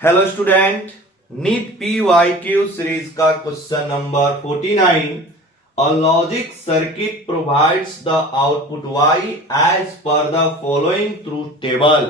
Hello student, NEET PYQ series का question number 49। A logic circuit provides the output y as per the following truth table.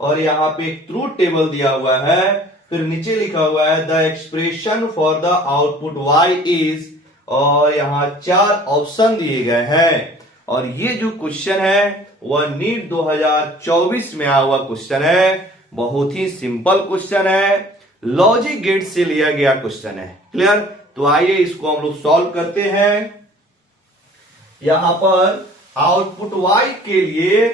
और यहाँ पे एक truth table दिया हुआ है, फिर नीचे लिखा हुआ है the expression for the output y is, और यहाँ 4 ऑप्शन दिए गए हैं। और ये जो क्वेश्चन है वह नीट 2024 में आया हुआ क्वेश्चन है। बहुत ही सिंपल क्वेश्चन है, लॉजिक गेट से लिया गया क्वेश्चन है। क्लियर? तो आइए इसको हम लोग सॉल्व करते हैं। यहां पर आउटपुट y के लिए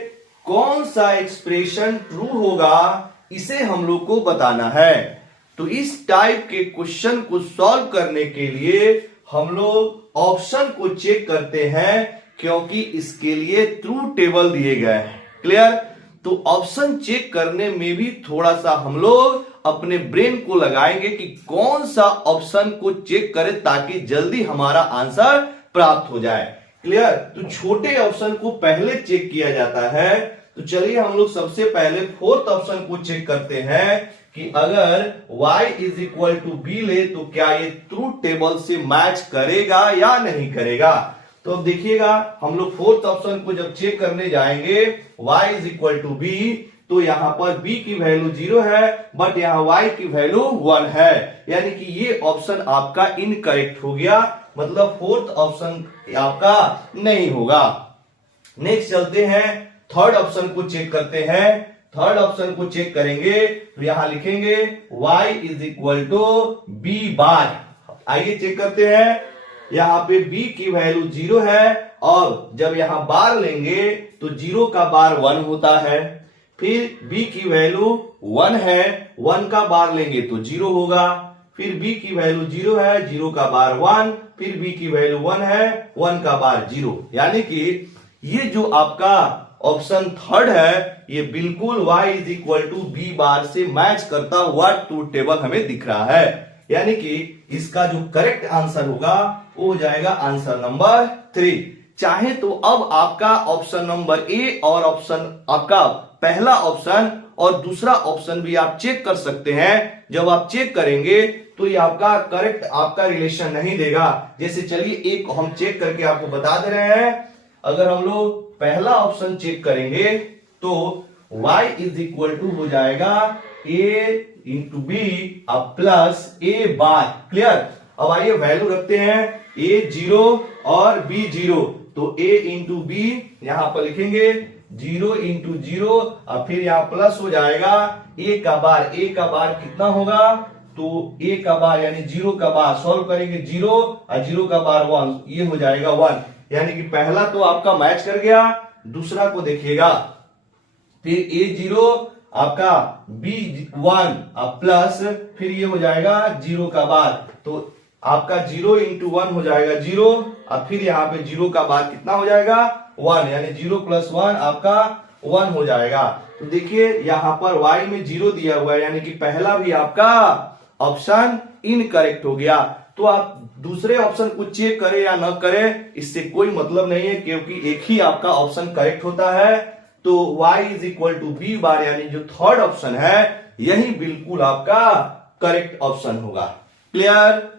कौन सा एक्सप्रेशन ट्रू होगा, इसे हम लोग को बताना है। तो इस टाइप के क्वेश्चन को सॉल्व करने के लिए हम लोग ऑप्शन को चेक करते हैं, क्योंकि इसके लिए ट्रू टेबल दिए गए हैं। क्लियर? तो ऑप्शन चेक करने में भी थोड़ा सा हम लोग अपने ब्रेन को लगाएंगे कि कौन सा ऑप्शन को चेक करें ताकि जल्दी हमारा आंसर प्राप्त हो जाए। क्लियर? तो छोटे ऑप्शन को पहले चेक किया जाता है। तो चलिए हम लोग सबसे पहले फोर्थ ऑप्शन को चेक करते हैं कि अगर y is equal to B ले तो क्या ये ट्रूथ टेबल से मैच करेगा या नहीं करेगा। तो अब देखिएगा, हम लोग फोर्थ ऑप्शन को जब चेक करने जाएंगे y is equal to B, तो यहां पर b की वैल्यू 0 है, बट यहां y की वैल्यू 1 है, यानी कि ये ऑप्शन आपका इनकरेक्ट हो गया, मतलब फोर्थ ऑप्शन आपका नहीं होगा। नेक्स्ट चलते हैं, थर्ड ऑप्शन को चेक करते हैं। थर्ड ऑप्शन को चेक करेंगे तो यहां लिखेंगे y is equal to B bar. आइए चेक करते हैं। यहां पे b की वैल्यू 0 है, और जब यहां बार लेंगे तो 0 का बार 1 होता है। फिर b की वैल्यू 1 है, 1 का बार लेंगे तो 0 होगा। फिर b की वैल्यू 0 है, 0 का बार 1, फिर b की वैल्यू 1 है, 1 का बार 0। यानी कि ये जो आपका ऑप्शन थर्ड है ये बिल्कुल y is equal to B bar से मैच करता हुआ ट्रूथ टेबल हमें दिख रहा है। यानी कि इसका जो करेक्ट आंसर होगा वो हो जाएगा आंसर नंबर 3। चाहे तो अब आपका ऑप्शन नंबर ए और ऑप्शन आपका पहला ऑप्शन और दूसरा ऑप्शन भी आप चेक कर सकते हैं। जब आप चेक करेंगे तो ये आपका करेक्ट आपका रिलेशन नहीं देगा। जैसे चलिए एक हम चेक करके आपको बता दे रहे हैं। अगर हम लोग पहला ऑप्शन चेक करेंगे तो y इज इक्वल टू हो जाएगा a into B plus A bar. Clear? अब आइए वैल्यू रखते हैं, a 0 और b 0, तो a इंटू बी यहां पर लिखेंगे 0 इंटू 0, और फिर यहां प्लस हो जाएगा a का बार कितना होगा, तो a का बार यानी 0 का बार सॉल्व करेंगे 0 और 0 का बार 1, ये हो जाएगा 1। यानी कि पहला तो आपका मैच कर गया। दूसरा को देखिएगा, फिर a0 आपका b1 प्लस फिर ये हो जाएगा 0 का बार, तो आपका 0 इंटू 1 हो जाएगा 0, और फिर यहाँ पे 0 का बार कितना हो जाएगा 1, यानी 0 प्लस 1 आपका 1 हो जाएगा। तो देखिए यहाँ पर y में 0 दिया हुआ है, यानी कि पहला भी आपका ऑप्शन इनकरेक्ट हो गया। तो आप दूसरे ऑप्शन को चेक करें या न करें इससे कोई मतलब नहीं है, क्योंकि एक ही आपका ऑप्शन करेक्ट होता है। तो y is equal to B bar, यानी जो थर्ड ऑप्शन है यही बिल्कुल आपका करेक्ट ऑप्शन होगा। क्लियर?